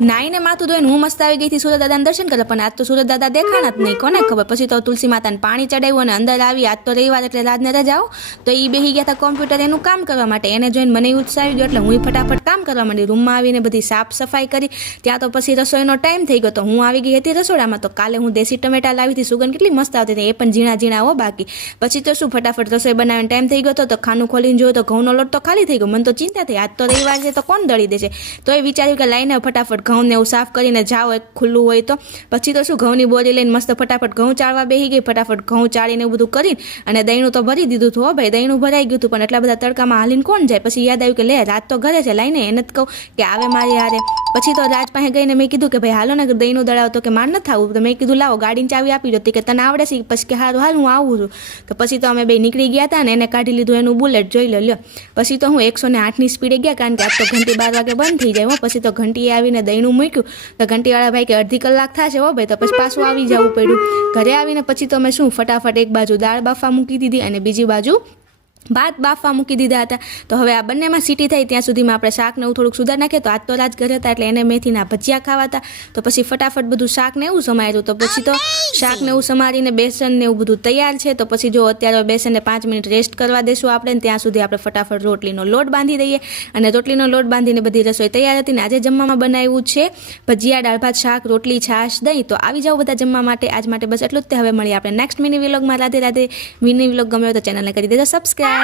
નાઈને માથું ધોઈને હું મસ્ત આવી ગઈ હતી સુરત દાદાના દર્શન કરવા, પણ આજ તો સુરત દાદા દેખાણા જ નહીં, કોને ખબર. પછી તો તુલસી માતાને પાણી ચડાવ્યું અને અંદર આવી. આજ તો રવિવાર એટલે રાજને રજાઓ, તો એ બેસી ગયા હતા કોમ્પ્યુટર એનું કામ કરવા માટે. એને જોઈને મને ઉત્સાહ આવી ગયો એટલે હું ફટાફટ કામ કરવા માંડી. રૂમમાં આવીને બધી સાફ સફાઈ કરી. ત્યાં તો પછી રસોઈનો ટાઈમ થઈ ગયો, તો હું આવી ગઈ હતી રસોડામાં. તો કાલે હું દેશી ટમેટા લાવી હતી, સુગંધ કેટલી મસ્ત આવતી હતી, એ પણ ઝીણા ઝીણા હો બાકી. પછી તો શું ફટાફટ રસોઈ બનાવવાનો ટાઈમ થઈ ગયો તો ખાનું ખોલીને જોયું તો ઘઉંનો લોટ તો ખાલી થઈ ગયો. મને તો ચિંતા થઈ, આજ તો રવિવાર છે તો કોણ દળી દેશે. તો એ વિચાર્યું કે લાઈને ફટાફટ ઘઉંને એવું સાફ કરીને જાઓ, એક ખુલ્લું હોય તો. પછી તો શું ઘઉંની બોરી લઈને મસ્ત ફટાફટ ઘઉં ચાળવા બેસી ગઈ. ફટાફટ ઘઉં ચાળીને એવું બધું કરીને અને દહીંનું તો ભરી દીધું હતું. હો ભાઈ, દહીંનું ભરાઈ ગયું હતું, પણ એટલા બધા તડકામાં હાલીને કોણ જાય. પછી યાદ આવ્યું કે લે રાત તો ઘરે છે, લાઈને એને જ કહું કે આવે મારી હારે. પછી તો રાજ પાસે ગઈને મેં કીધું કે ભાઈ હાલો ને દહીંનું દળાવ, તો કે માર નથી આવું. તો મેં કીધું લાવો ગાડીની ચાવી આપી દો, કે તને આવડે છે. પછી કે હારું હાલ હું આવું છું. તો પછી તો અમે બે નીકળી ગયા હતા ને એને કાઢી લીધું એનું બુલેટ, જોઈ લો. પછી તો હું 108ની સ્પીડે ગયા, કારણ કે આજ તો ઘંટી 12 વાગે બંધ થઈ જાય. પછી તો ઘંટીએ આવીને દહીંનું મૂક્યું, તો ઘંટીવાળા ભાઈ કે અડધી કલાક થશે હો ભાઈ. તો પછી પાછું આવી જવું પડ્યું ઘરે. આવીને પછી તો મેં શું ફટાફટ એક બાજુ દાળ બાફવા મૂકી દીધી અને બીજી બાજુ ભાત બાફવા મૂકી દીધા હતા. તો હવે આ બંનેમાં સીટી થાય ત્યાં સુધીમાં આપણે શાકને એવું થોડુંક સુધાર નાખીએ. તો આજ તો રાજ ઘરે હતા એટલે એને મેથીના ભજીયા ખાવા હતા. તો પછી ફટાફટ બધું શાકને એવું સમાર્યું. તો પછી તો શાકને એવું સમારીને બેસન ને એવું બધું તૈયાર છે. તો પછી જો અત્યારે બેસનને 5 મિનિટ રેસ્ટ કરવા દેશું આપણે. ત્યાં સુધી આપણે ફટાફટ રોટલીનો લોટ બાંધી દઈએ. અને રોટલીનો લોટ બાંધીને બધી રસોઈ તૈયાર હતી. ને આજે જમવામાં બનાવ્યું છે ભજીયા, દાળ ભાત, શાક, રોટલી, છાશ, દહીં. તો આવી જાઓ બધા જમવા માટે. આજ માટે બસ એટલું જ તે. હવે મળીએ આપણે નેક્સ્ટ મિની વ્લોગમાં. રાધે રાધે. મિની વ્લોગ ગમ્યો તો ચેનલને કરી દેજો સબસ્ક્રાઈબ.